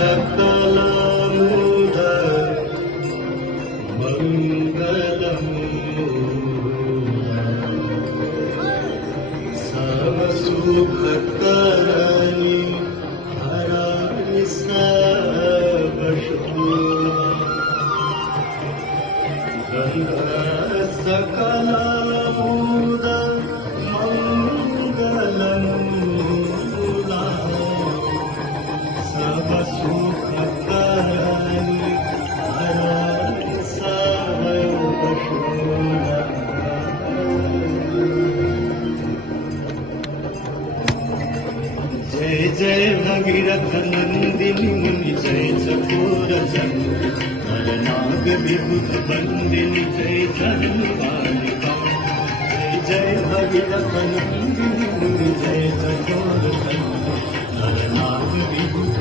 सकलमुद मङ्गलम् सर्वसुखकरणी हरामि सकलमुद मङ्गलम् सर्वसुखकरणी हरामि सर्वशोधम्। जय जय भगीरथ नंदिनी मुनि जय चकोर नरनाग विभुत बंदिनी जय जन्मालिका। जय जय भगीरथ नंदिनी मुनि जय चकोर नरनाग विभुत